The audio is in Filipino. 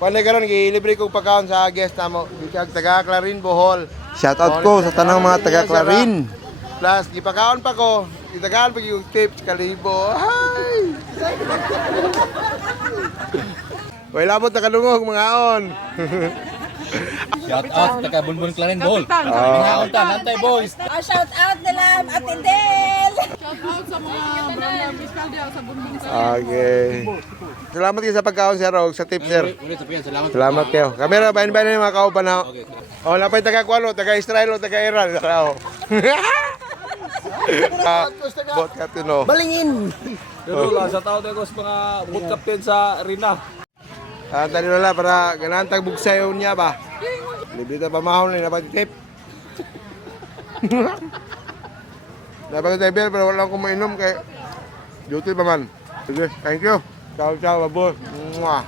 Panay karon gilibre kog pagkaon sa guest namo. Gikag taga Clarin Bohol. Shout out ko sa tanang mga taga Clarin. Plus gipakaon pa ko. Itagaan pa yung tips kalibo. Hi. Wala mo takalungog mga on. Shout out taga Bunbun Clarin Bohol. Mga unta, nantay boys. Shout out nila Ate Del. Shout out sa mga brother Fiscal Diao sa Bunbun sa Okay. Salamat kayo sa pagkaon sir o sa tips sir. Salamat. Salamat kayo. Kamera bayan-bayan na yung mga kaupan na. Oh, napay taga Kualo, taga Israel, taga Iran. Bot Katino. Balingin. Pero sa tao tayo sa mga boot captain sa Rina. Tadi nila para ganahan tag bugsayon niya ba. Libre ta pamahon ni napay tip. Napay tayo beer pero wala akong mainom kay duty pa man. Sige, thank you. Ciao, ciao, babo. Mwah.